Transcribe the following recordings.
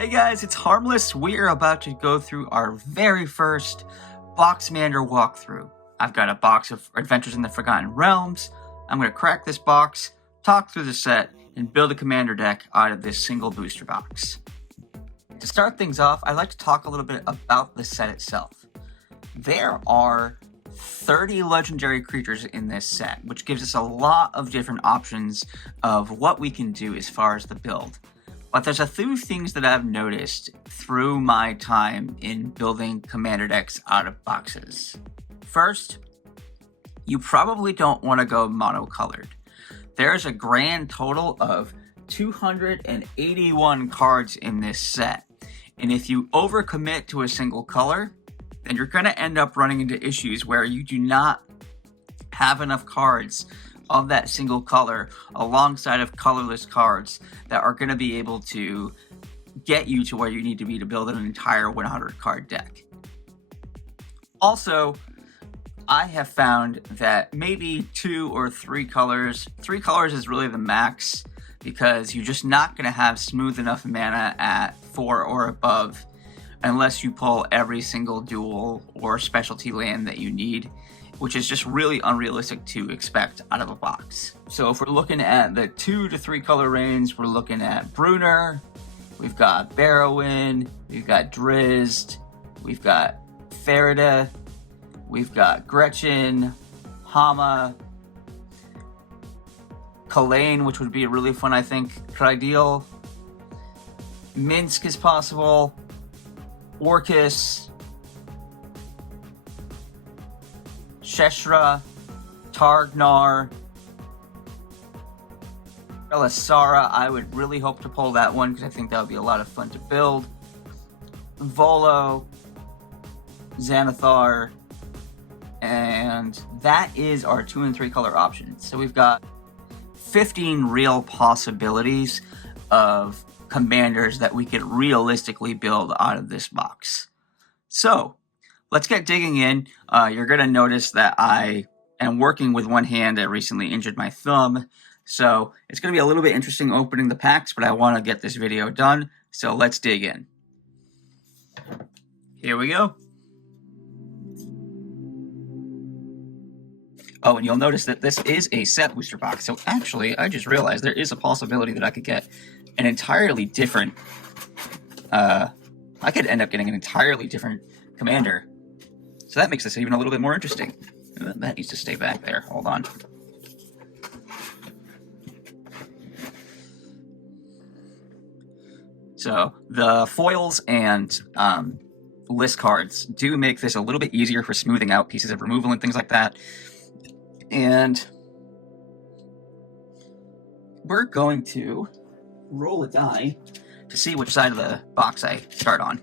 Hey guys, it's Harmless. We're about to go through our very first Boxmander walkthrough. I've got a box of Adventures in the Forgotten Realms. I'm going to crack this box, talk through the set, and build a commander deck out of this single booster box. To start things off, I'd like to talk a little bit about the set itself. There are 30 legendary creatures in this set, which gives us a lot of different options of what we can do as far as the build. But there's a few things that I've noticed through my time in building commander decks out of boxes. First, you probably don't want to go monocolored. There's a grand total of 281 cards in this set. And if you overcommit to a single color, then you're going to end up running into issues where you do not have enough cards of that single color alongside of colorless cards that are going to be able to get you to where you need to be to build an entire 100 card deck. Also, I have found that maybe 2 or 3 colors is really the max, because you're just not going to have smooth enough mana at 4 or above unless you pull every single dual or specialty land that you need, which is just really unrealistic to expect out of a box. So if we're looking at the 2 to 3 color range, we're looking at Brunner, we've got Barrowin, we've got Drizzt, we've got Farida, we've got Gretchen, Hama, Kalane, which would be really fun, I think, Ideal, Minsk is possible, Orcus, Sheshra, Targnar, Belisara. I would really hope to pull that one because I think that would be a lot of fun to build. Volo, Xanathar, and that is our 2 and 3 color options. So we've got 15 real possibilities of commanders that we could realistically build out of this box. So let's get digging in. You're going to notice that I am working with one hand. I recently injured my thumb, so it's going to be a little bit interesting opening the packs, but I want to get this video done, so let's dig in. Here we go. Oh, and you'll notice that this is a set booster box, so actually, I just realized there is a possibility that I could get an entirely different, I could end up getting an entirely different commander. So that makes this even a little bit more interesting. That needs to stay back there. Hold on. So the foils and list cards do make this a little bit easier for smoothing out pieces of removal and things like that. And we're going to roll a die to see which side of the box I start on.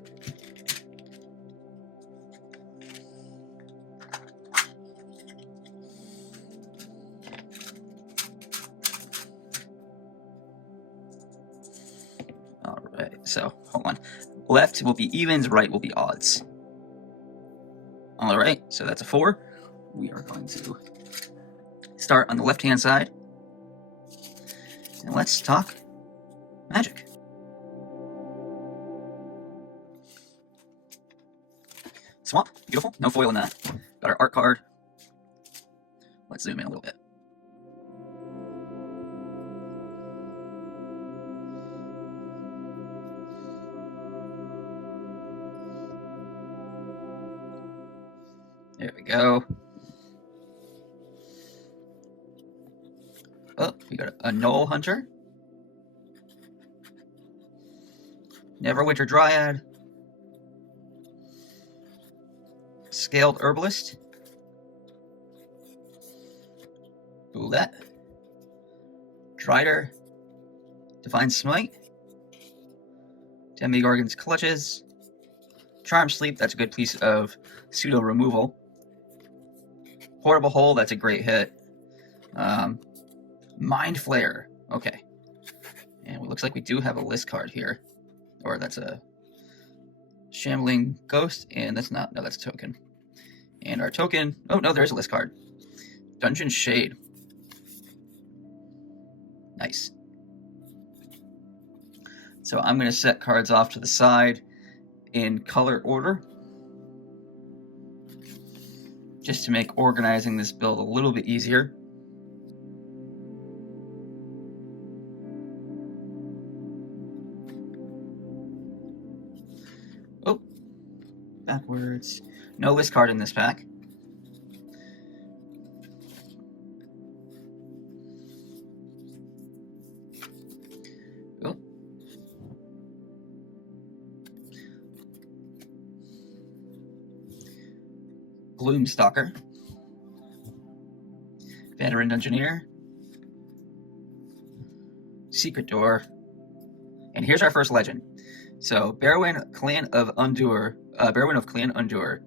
So, hold on. Left will be evens, right will be odds. Alright, so that's a 4. We are going to start on the left-hand side. And let's talk Magic. Swamp, beautiful. No foil in that. Got our art card. Let's zoom in a little bit. There we go. Oh, we got a Knoll Hunter. Neverwinter Dryad. Scaled Herbalist. Roulette. Drider. Divine Smite. Demigorgon's Clutches. Charm Sleep, that's a good piece of pseudo removal. Horrible Hole, that's a great hit. Mind Flare, okay. And it looks like we do have a list card here. Or that's a Shambling Ghost, and that's not, no, that's a token. And our token, oh no, there's a list card. Dungeon Shade. Nice. So I'm going to set cards off to the side in color order, just to make organizing this build a little bit easier. Oh, backwards. No list card in this pack. Oh. Gloomstalker. Veteran Dungeoneer. Secret Door. And here's our first legend. So Barrowin Clan of Undur, Barrowin of Clan Undur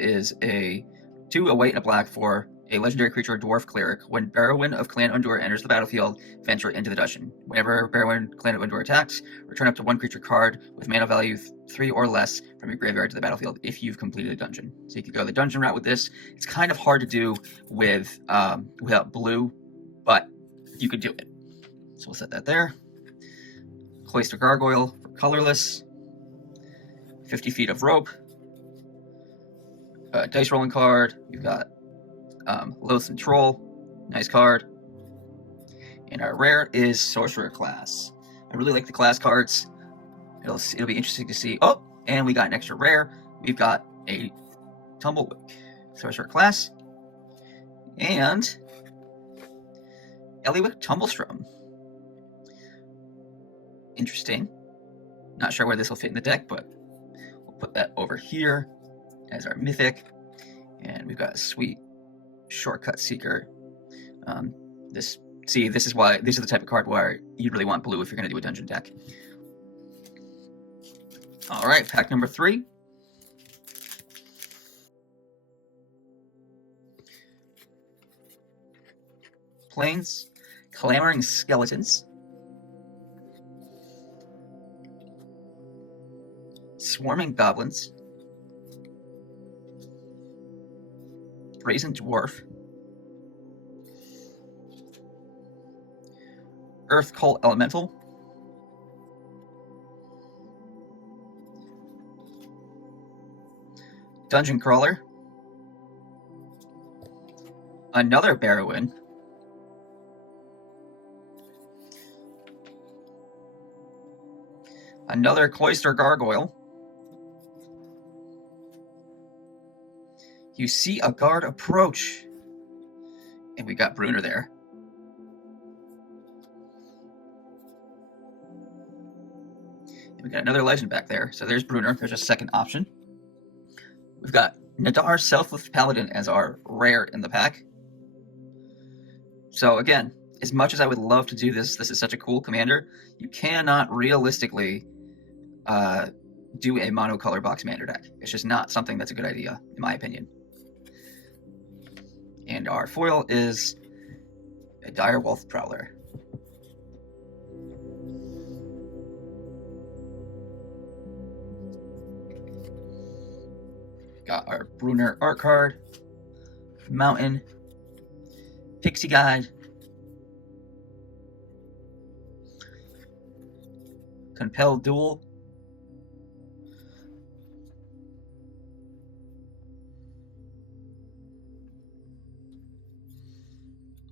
is a 2, a white and a black for a legendary creature, dwarf cleric. When Barrowin of Clan Undur enters the battlefield, venture into the dungeon. Whenever Barrowin Clan of Undur attacks, return up to 1 creature card with mana value 3 or less from your graveyard to the battlefield if you've completed a dungeon. So you could go the dungeon route with this. It's kind of hard to do with without blue, but you could do it. So we'll set that there. Cloister Gargoyle for colorless. 50 feet of rope. Dice rolling card. You've got Loathsome Troll. Nice card. And our rare is Sorcerer class. I really like the class cards. It'll be interesting to see. Oh, and we got an extra rare. We've got a Tumblewick Sorcerer class. And Eliwick Tumblestrom. Interesting. Not sure where this will fit in the deck, but we'll put that over here as our mythic. And we've got a sweet Shortcut Seeker. This is why these are the type of card where you really want blue if you're going to do a dungeon deck. All right, pack number 3. Plains, Clamoring Skeletons. Swarming Goblins. Brazen Dwarf. Earth Cult Elemental. Dungeon Crawler. Another Barrowin. Another Cloister Gargoyle. You see a guard approach. And we got Bruner there. And we got another legend back there. So there's Bruner. There's a second option. We've got Nadar Selfless Paladin as our rare in the pack. So again, as much as I would love to do this, this is such a cool commander, you cannot realistically do a monocolor box commander deck. It's just not something that's a good idea, in my opinion. And our foil is a Dire Wolf Prowler. Got our Bruner art card, Mountain, Pixie Guide, Compel Duel,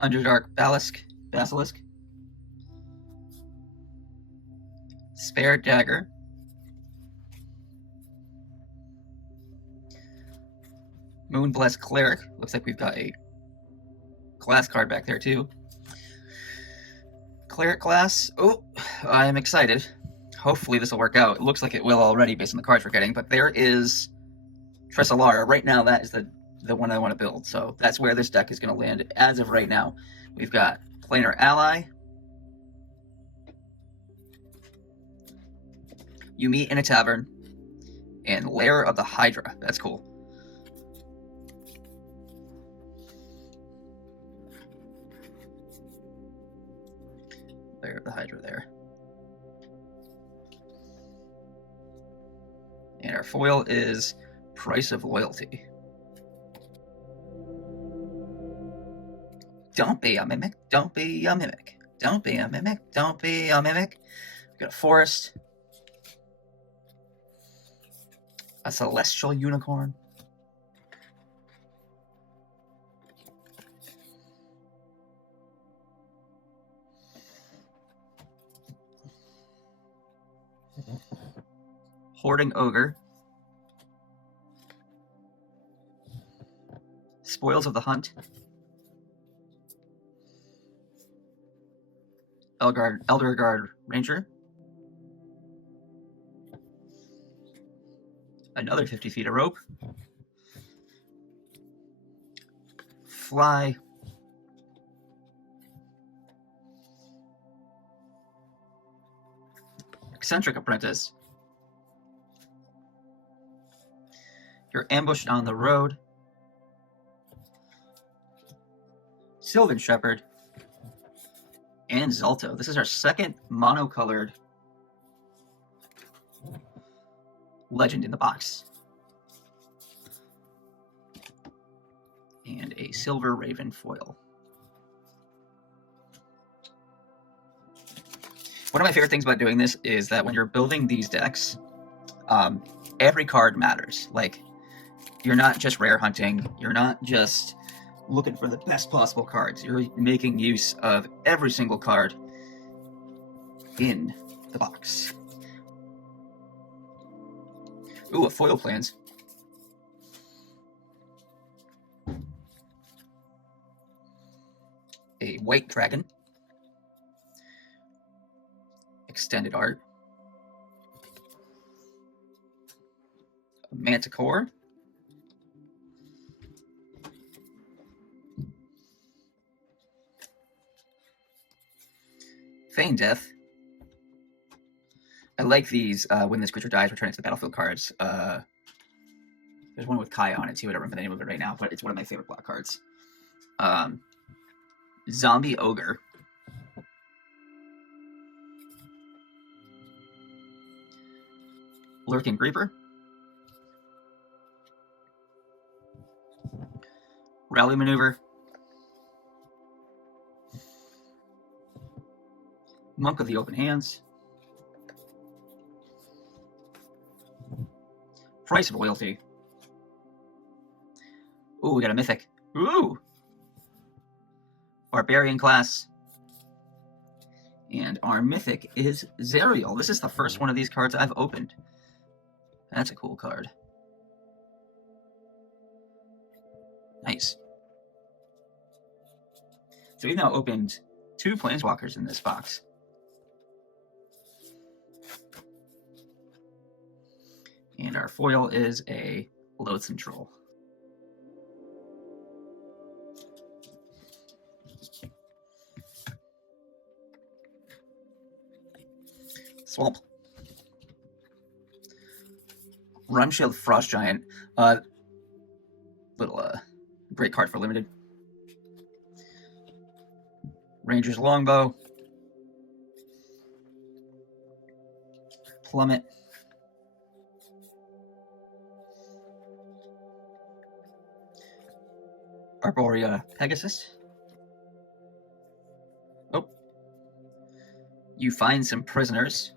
Underdark Basilisk, Spare Dagger, Moonblessed Cleric. Looks like we've got a class card back there too. Cleric class. Oh, I am excited. Hopefully this will work out. It looks like it will already based on the cards we're getting, but there is Tresselara. Right now that is the one I want to build. So that's where this deck is going to land as of right now. We've got Planar Ally. You Meet in a Tavern. And Lair of the Hydra. That's cool. Lair of the Hydra there. And our foil is Price of Loyalty. Don't be a mimic. Don't be a mimic. Don't be a mimic. Don't be a mimic. Got a forest. A celestial unicorn. Hoarding ogre. Spoils of the hunt. Elder Guard Ranger. Another 50 feet of rope. Fly. Eccentric Apprentice. You're ambushed on the road. Sylvan Shepherd. And Zalto. This is our second monocolored legend in the box. And a silver raven foil. One of my favorite things about doing this is that when you're building these decks, every card matters. Like, you're not just rare hunting, you're not just looking for the best possible cards. You're making use of every single card in the box. Ooh, a foil plans. A white dragon. Extended art. A manticore. Feign Death. I like these when this creature dies, returning to the battlefield cards. There's one with Kai on it too. I don't remember the name of it right now, but it's one of my favorite black cards. Zombie Ogre. Lurking Creeper. Rally Maneuver. Monk of the Open Hands. Price of Loyalty. Ooh, we got a Mythic. Ooh! Barbarian class. And our Mythic is Zerial. This is the first one of these cards I've opened. That's a cool card. Nice. So we've now opened 2 Planeswalkers in this box. And our foil is a Loathsome Troll. Swamp. Rumshield Frost Giant. Great card for limited. Ranger's Longbow. Plummet. Arborea Pegasus. Oh. You find some prisoners.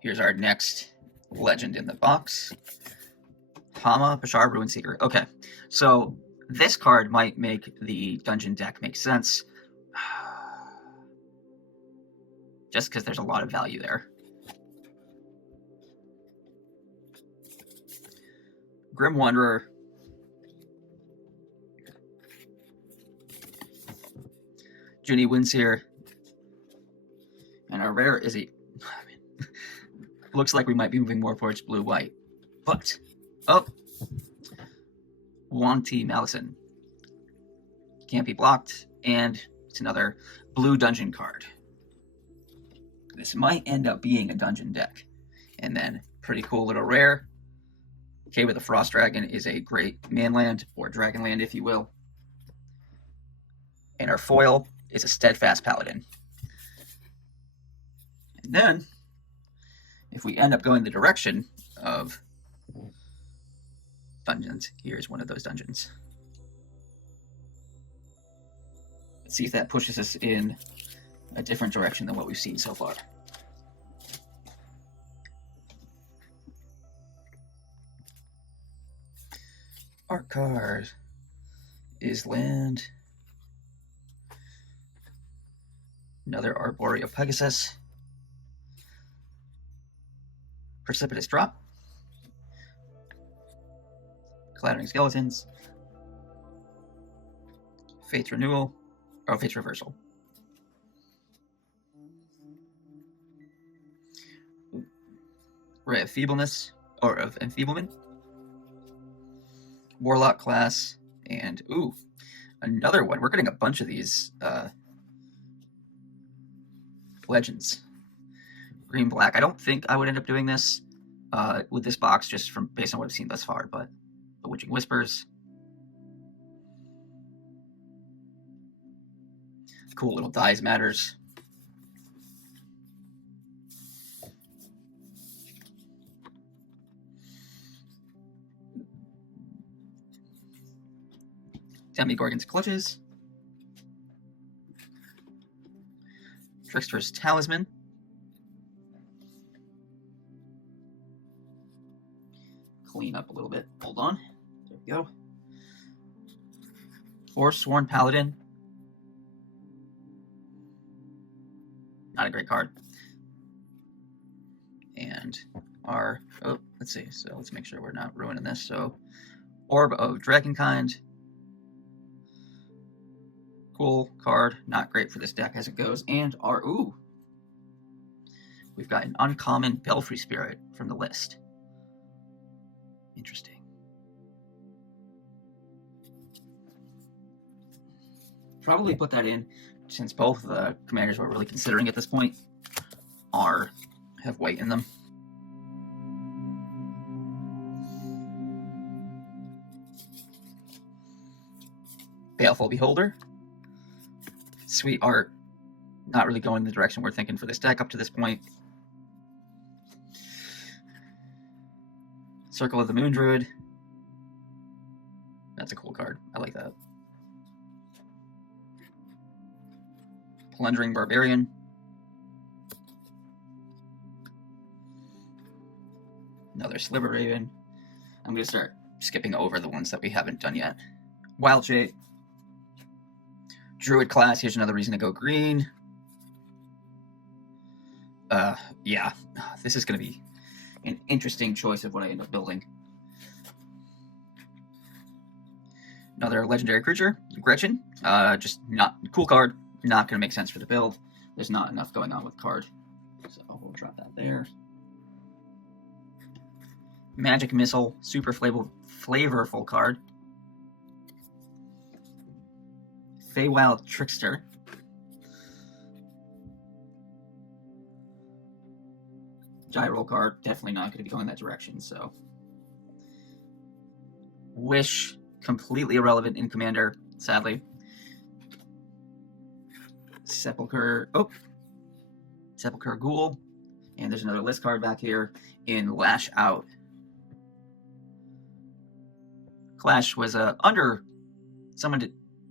Here's our next legend in the box. Hama, Bashar, Ruinseeker. Okay, so this card might make the dungeon deck make sense. Just because there's a lot of value there. Grim Wanderer. Junie Windseer. And our rare is a... Looks like we might be moving more towards blue-white. But, oh! Wanty Malison. Can't be blocked. And it's another blue dungeon card. This might end up being a dungeon deck. And then, pretty cool little rare. Cave of the Frost Dragon is a great manland, or dragonland if you will. And our foil is a Steadfast Paladin. And then, if we end up going the direction of dungeons. Here's one of those dungeons. Let's see if that pushes us in a different direction than what we've seen so far. Art card is land. Another Arboreal Pegasus. Precipitous Drop. Clattering Skeletons. Fate's Renewal. Oh, Fate's Reversal. Ray of Feebleness, or of Enfeeblement. Warlock class, and ooh, another one. We're getting a bunch of these legends. Green black. I don't think I would end up doing this with this box, just from based on what I've seen thus far. But Bewitching Whispers, cool little dies matters. Demogorgon's Clutches. Trickster's Talisman. Clean up a little bit. Hold on. There we go. Forsworn Paladin. Not a great card. And our... Oh, let's see. So let's make sure we're not ruining this. So, Orb of Dragonkind. Cool card, not great for this deck as it goes. And our, ooh, we've got an uncommon Belfry Spirit from the list. Interesting. Probably put that in, since both the commanders we're really considering at this point have white in them. Baleful Beholder. Sweet art. Not really going the direction we're thinking for this deck up to this point. Circle of the Moon Druid. That's a cool card. I like that. Plundering Barbarian. Another Sliver Raven. I'm going to start skipping over the ones that we haven't done yet. Wild Shape. Druid class, here's another reason to go green. Yeah, this is going to be an interesting choice of what I end up building. Another legendary creature, Gretchen. Just not cool card, not going to make sense for the build. There's not enough going on with the card, so we'll drop that there. Magic Missile, super flavorful card. Feywild Trickster. Gyro card, definitely not going to be going that direction, so. Wish, completely irrelevant in Commander, sadly. Sepulcher Ghoul. And there's another list card back here in Lash Out. Clash was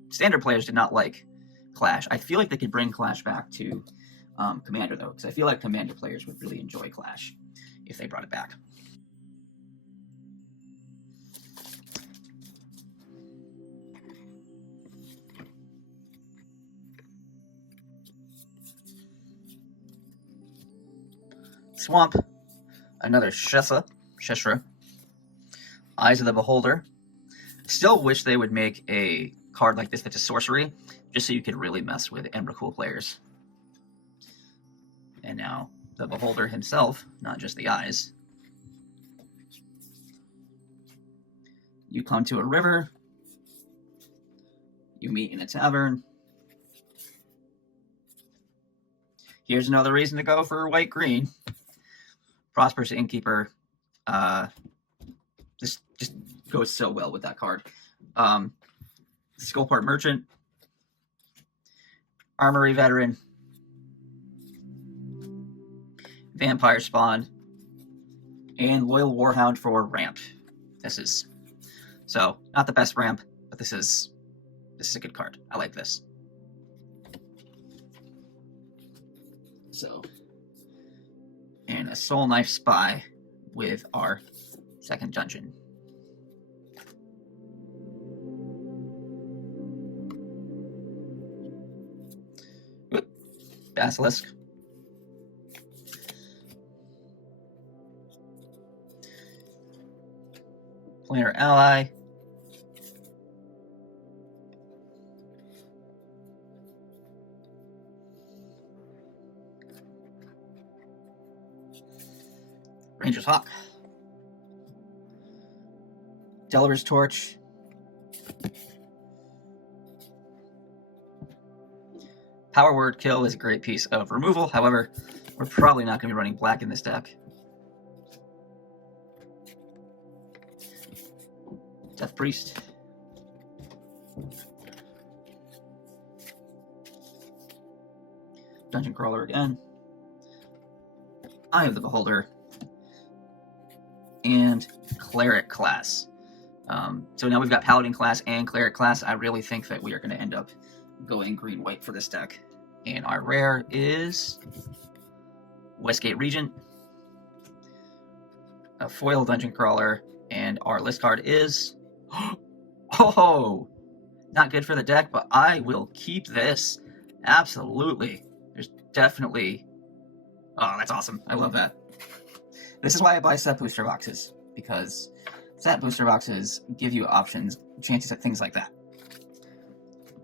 standard players did not like Clash. I feel like they could bring Clash back to Commander, though, because I feel like Commander players would really enjoy Clash if they brought it back. Swamp, another Sheshra. Eyes of the Beholder. Still wish they would make a card like this that's a sorcery, just so you could really mess with Emrakul players. And now, the Beholder himself, not just the eyes. You come to a river. You meet in a tavern. Here's another reason to go for white-green. Prosperous Innkeeper. This just goes so well with that card. Skullport Merchant. Armory Veteran. Vampire Spawn. And Loyal Warhound for ramp. This is So, not the best ramp, but this is a good card. I like this. So, and a Soul Knife Spy with our second dungeon. Oop, Basilisk. Planar Ally. Ranger's Hawk. Delver's Torch. Power Word Kill is a great piece of removal. However, we're probably not going to be running black in this deck. Death Priest. Dungeon Crawler again. Eye of the Beholder. And Cleric class. So now we've got Paladin class and Cleric class. I really think that we are going to end up going green-white for this deck. And our rare is Westgate Regent, a foil Dungeon Crawler, and our list card is... Oh! Not good for the deck, but I will keep this. Absolutely. There's definitely... Oh, that's awesome. I love that. This is why I buy set booster boxes, because set booster boxes give you options, chances at things like that.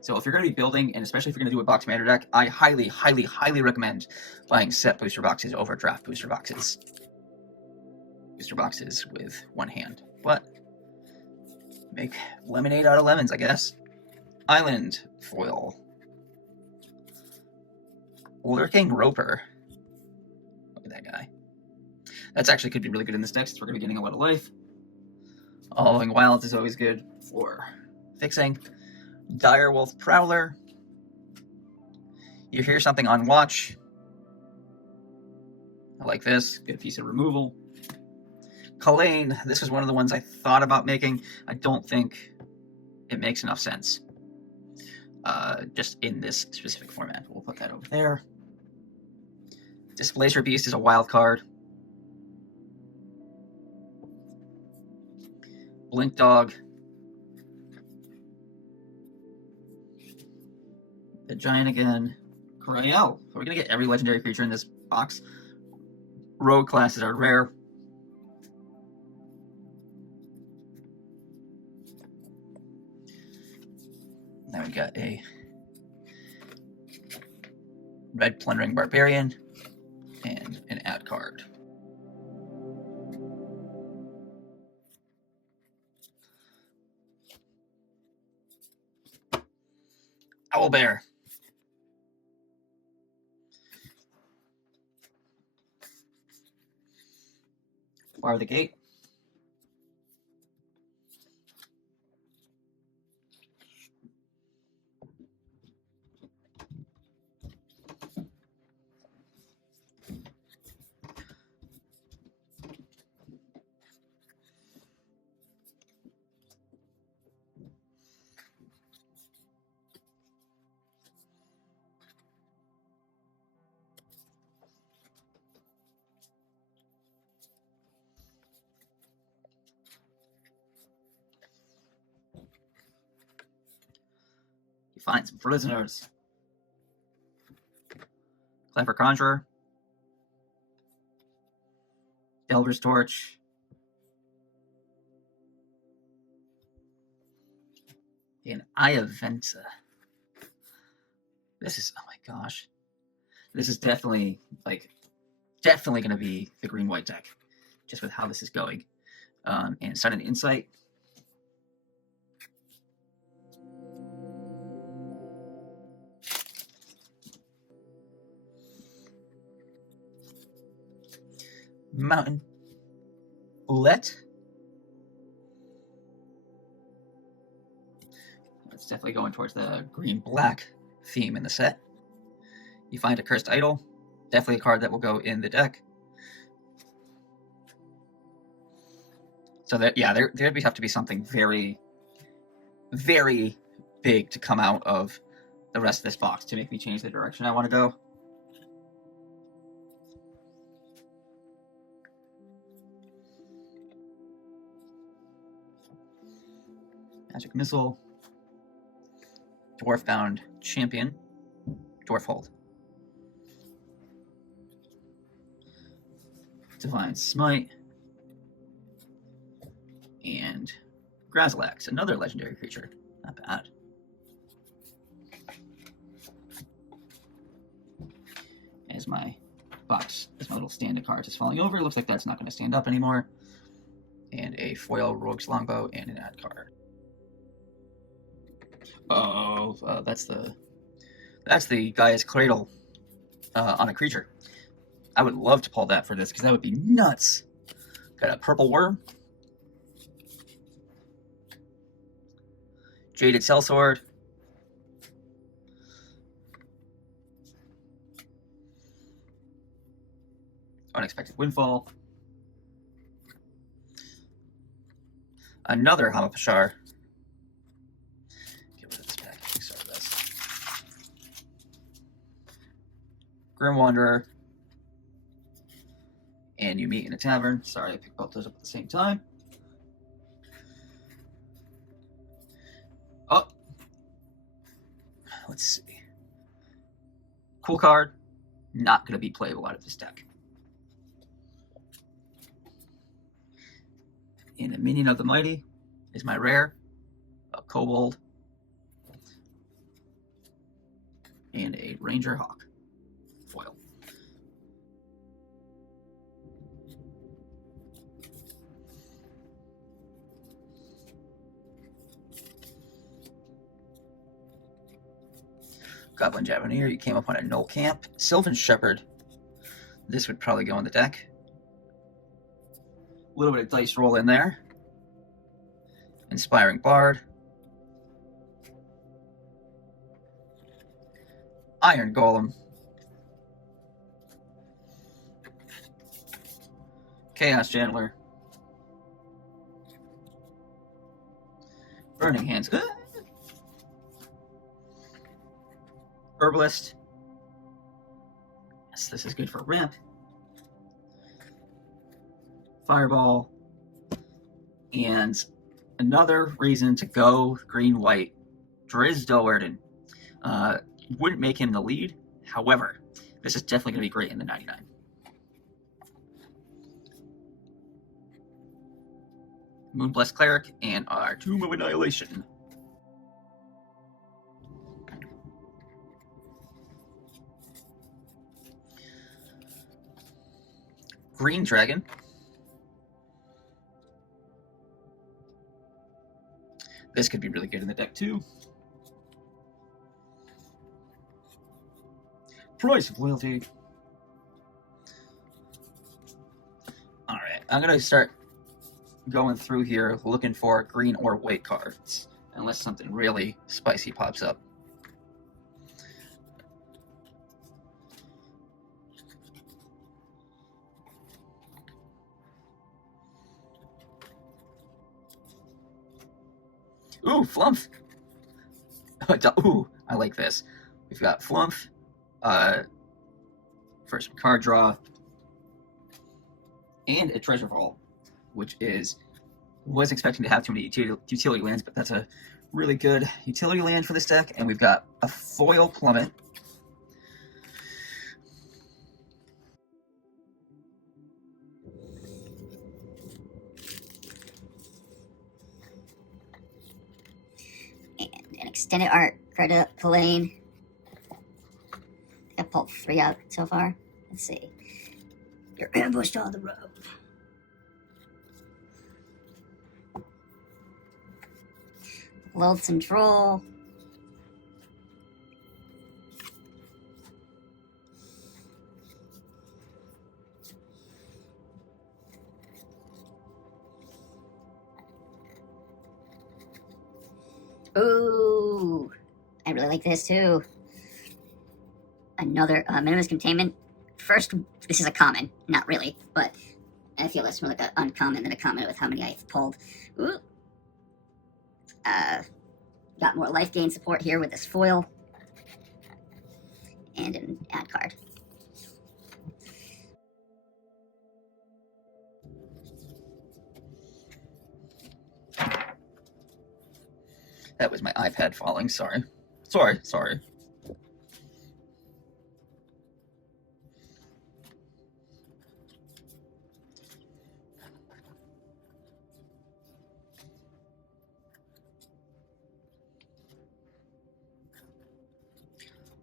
So if you're going to be building, and especially if you're going to do a box commander deck, I highly, highly, highly recommend buying set booster boxes over draft booster boxes. Booster boxes with one hand. But make lemonade out of lemons, I guess. Island foil. Lurking Roper. Look at that guy. That's actually could be really good in this deck since we're going to be getting a lot of life. Allowing Wilds is always good for fixing. Direwolf Prowler. You hear something on watch. I like this. Good piece of removal. Kalain. This is one of the ones I thought about making. I don't think it makes enough sense. Just in this specific format. We'll put that over there. Displacer Beast is a wild card. Blink Dog. The Giant again. Corael. So we're going to get every legendary creature in this box. Rogue classes are rare. Now we got a Red Plundering Barbarian and an ad card. Owlbear. Bar the Gate. You find some prisoners. Clever Conjurer. Delver's Torch. And Eye of Venza. This is, oh my gosh. This is definitely, definitely going to be the green-white deck. Just with how this is going. And Sudden Insight. Mountain Bullet. It's definitely going towards the green-black theme in the set. You find a Cursed Idol. Definitely a card that will go in the deck. So that, yeah, there'd have to be something very, very big to come out of the rest of this box to make me change the direction I want to go. Magic Missile, Dwarf-bound Champion, Dwarf Hold, Divine Smite, and Grazilax, another legendary creature. Not bad. As my box, as my little stand of cards is falling over, it looks like that's not going to stand up anymore. And a foil Rogue's Longbow and an add card. Oh, that's the Gaia's Cradle on a creature. I would love to pull that for this because that would be nuts. Got a Purple Worm, Jaded Sellsword, Unexpected Windfall, another Hamapashar. Get rid of this packaging, sorry about this. Grim Wanderer, and You Meet in a Tavern. Sorry, I picked both those up at the same time. Oh, let's see. Cool card, not going to be playable out of this deck. And a Minion of the Mighty is my rare, a Kobold, and a Ranger Hawk foil. Goblin Javeneer, you came up on a Null Camp. Sylvan Shepherd, this would probably go on the deck. A little bit of dice roll in there. Inspiring Bard. Iron Golem. Chaos Chandler. Burning Hands. Herbalist. Yes, this is good for ramp. Fireball. And another reason to go green-white. Driz Do'Urden. Wouldn't make him the lead. However, this is definitely going to be great in the 99. Moonblessed Cleric and our Tomb of Annihilation. Green Dragon. This could be really good in the deck too. Price of Loyalty. Alright, I'm going to start going through here looking for green or white cards, unless something really spicy pops up. Ooh, Flumph! Ooh, I like this. We've got Flumph, first card draw, and a Treasure Vault, which was expecting to have too many utility lands, but that's a really good utility land for this deck. And we've got a foil Plummet. And an extended art credit Pallane. I've pulled 3 out so far. Let's see. You're ambushed on the road. Loathsome Droll. Ooh, I really like this too. Another Minimus Containment. First, this is a common, not really, but I feel that's more like an uncommon than a common with how many I've pulled. Ooh. Got more life gain support here with this foil. And an add card. That was my iPad falling, sorry. Sorry.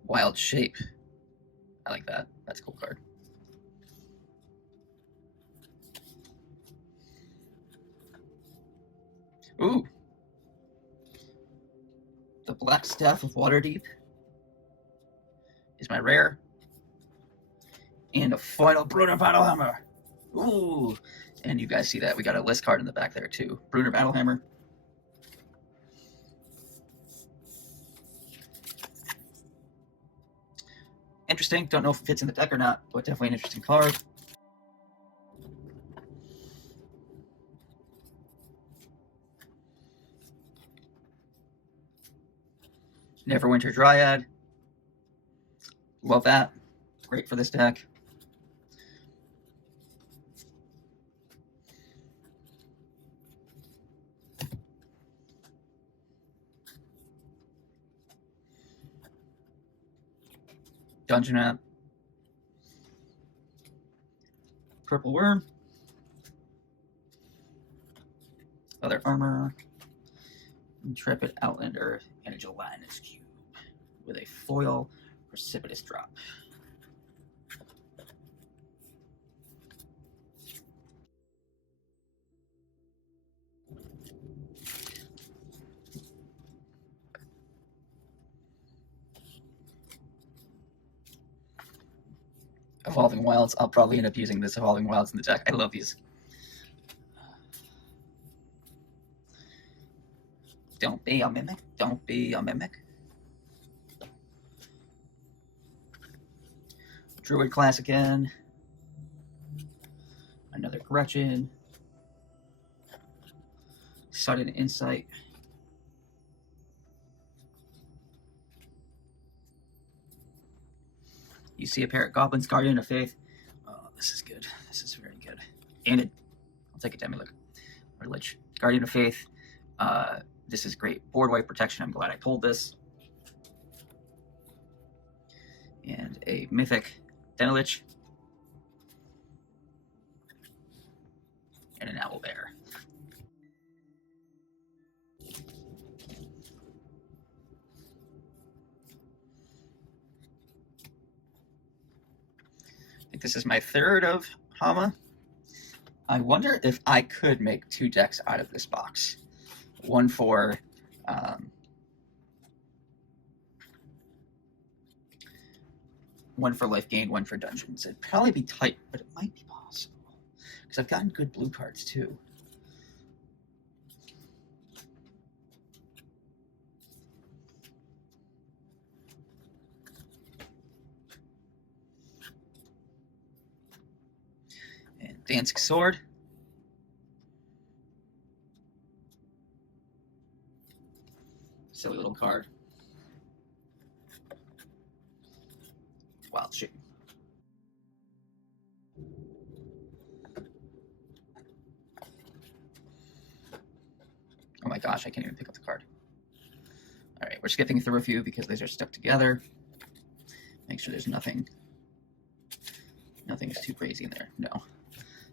Wild Shape. I like that. That's a cool card. Ooh. The Black Staff of Waterdeep is my rare. And a final Brunner Battlehammer. Ooh. And you guys see that. We got a list card in the back there too. Brunner Battlehammer. Interesting. Don't know if it fits in the deck or not, but definitely an interesting card. Neverwinter Dryad. Love that. Great for this deck. Dungeon Map. Purple Worm. Other Armor. Intrepid Outlander. And a Gelatinous Cube. With a foil Precipitous Drop. Evolving Wilds. I'll probably end up using this Evolving Wilds in the deck. I love these. Don't be a mimic. Don't be a mimic. Druid class again. Another Gretchen. Sudden Insight. You see a pair of Goblins, Guardian of Faith. Oh, this is good. This is very good. And I'll take a Demi-Look. Or Lich. Guardian of Faith. This is great board wipe protection. I'm glad I pulled this. And a Mythic Denilich. And an Owlbear. I think this is my third of Hama. I wonder if I could make 2 decks out of this box. One for life gain, one for dungeons. It'd probably be tight, but it might be possible. Because I've gotten good blue cards too. And Dansk Sword. Silly little card. Wild Shape. Oh my gosh, I can't even pick up the card. Alright, we're skipping through a few because these are stuck together. Make sure there's nothing is too crazy in there. No.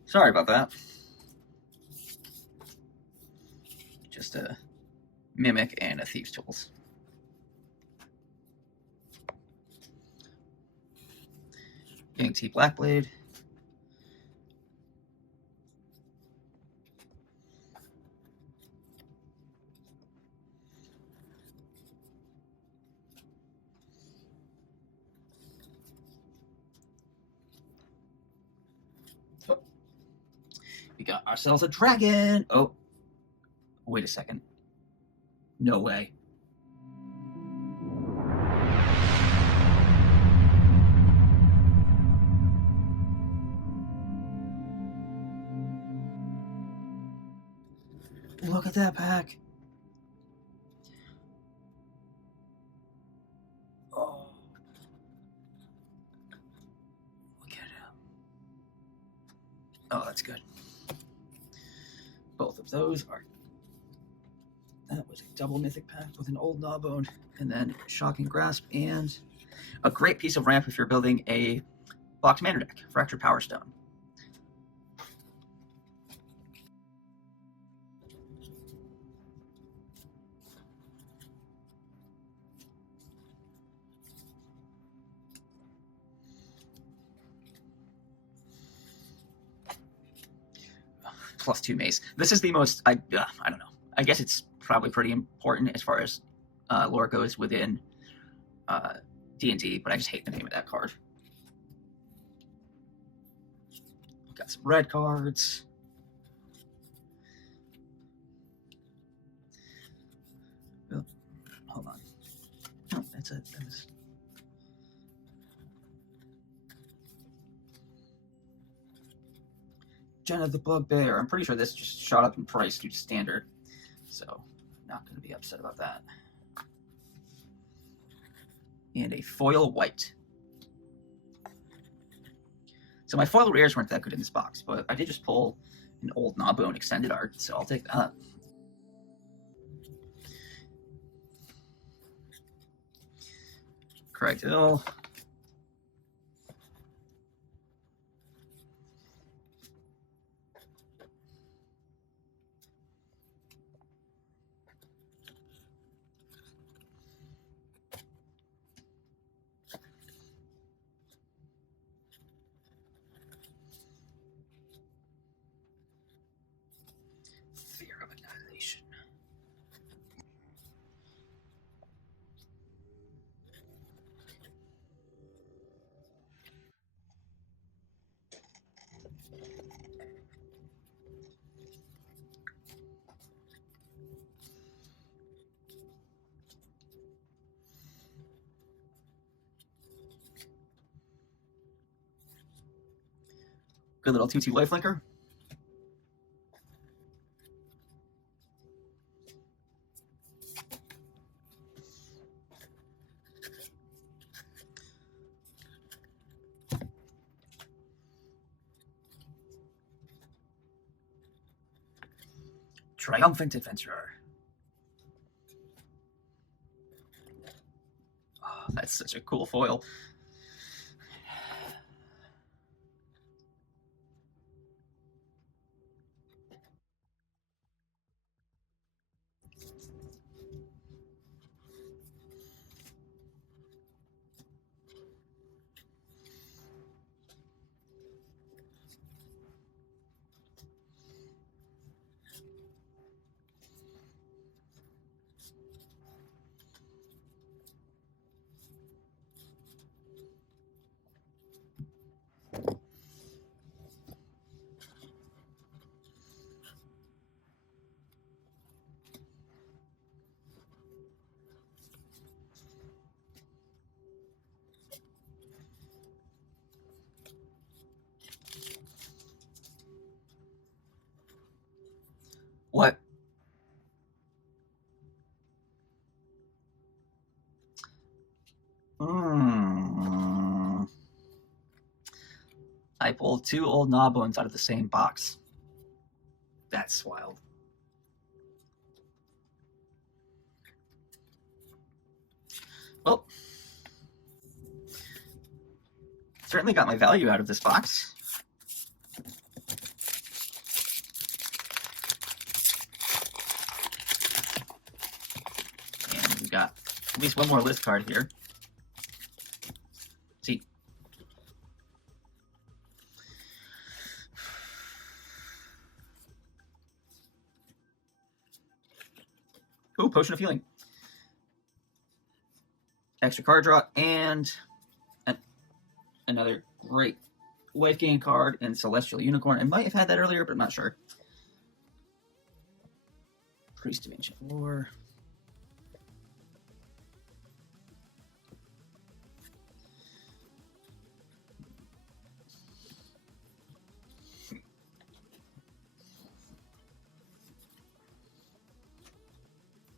Sorry about that. Just a Mimic and a Thieves' Tools. Getting T Blackblade. Oh. We got ourselves a dragon. Oh, wait a second. No way. Look at that pack. Oh. Look at him. Oh, that's good. Both of those are... That was a double mythic pack with an old Gnawbone, and then Shocking Grasp, and a great piece of ramp if you're building a Box Mana deck, Fractured Power Stone. +2 mace. This is the most, I don't know. I guess it's probably pretty important as far as lore goes within D&D, but I just hate the name of that card. Got some red cards. Oh, hold on. Oh, that's it. That was... Jenna the Bugbear. I'm pretty sure this just shot up in price due to standard, so not going to be upset about that. And a foil white. So my foil rares weren't that good in this box, but I did just pull an old Gnawbone extended art, so I'll take that. Craig Hill. Fear of Annihilation. Good little 2/2 lifelinker. Triumphant Adventurer. Oh, that's such a cool foil. What? I pulled 2 old Gnawbones out of the same box. That's wild. Well, certainly got my value out of this box. And we've got at least one more list card here. See. Oh, Potion of Healing. Extra card draw, and another great life gain card and Celestial Unicorn. I might have had that earlier, but I'm not sure. Priest of Ancient Lore.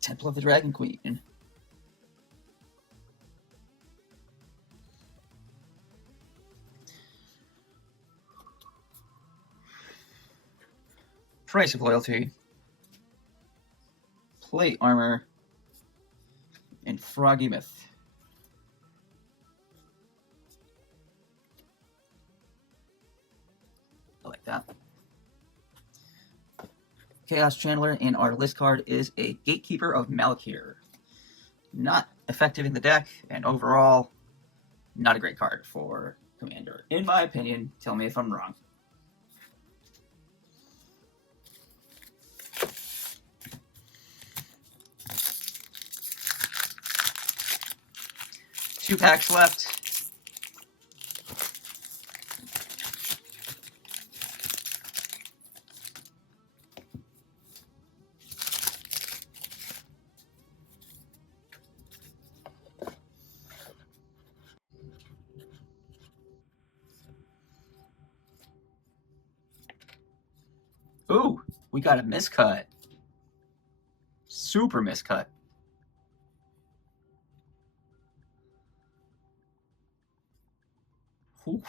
Temple of the Dragon Queen. Price of Loyalty. Plate Armor. And Froggy Myth. I like that. Chaos Channeler, and our list card is a Gatekeeper of Malakir. Not effective in the deck, and overall, not a great card for Commander. In my opinion, tell me if I'm wrong. Two packs left. Ooh, we got a miscut. Super miscut. Ooh.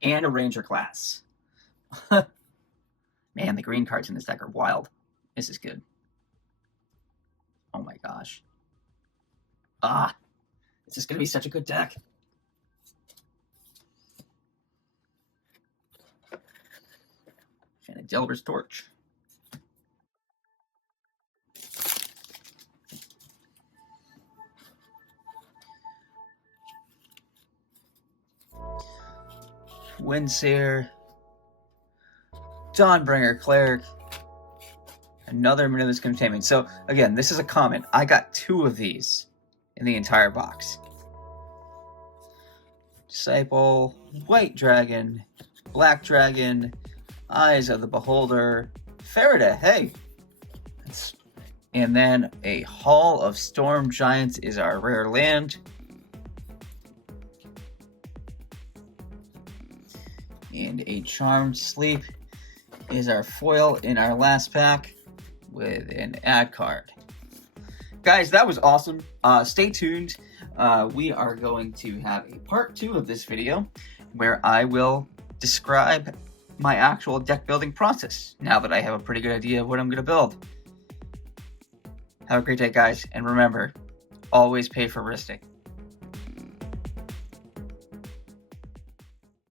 And a Ranger class. Man, the green cards in this deck are wild. This is good. Oh my gosh. This is going to be such a good deck. And a Delver's Torch. Windseer. Dawnbringer Cleric. Another Manilus Containment. So, again, this is a comment. I got 2 of these in the entire box. Disciple, White Dragon, Black Dragon, Eyes of the Beholder, Faraday, hey! And then a Hall of Storm Giants is our rare land. And a Charmed Sleep is our foil in our last pack with an ad card. Guys, that was awesome. Stay tuned. We are going to have a part 2 of this video where I will describe my actual deck building process now that I have a pretty good idea of what I'm going to build. Have a great day, guys, and remember, always pay for risking.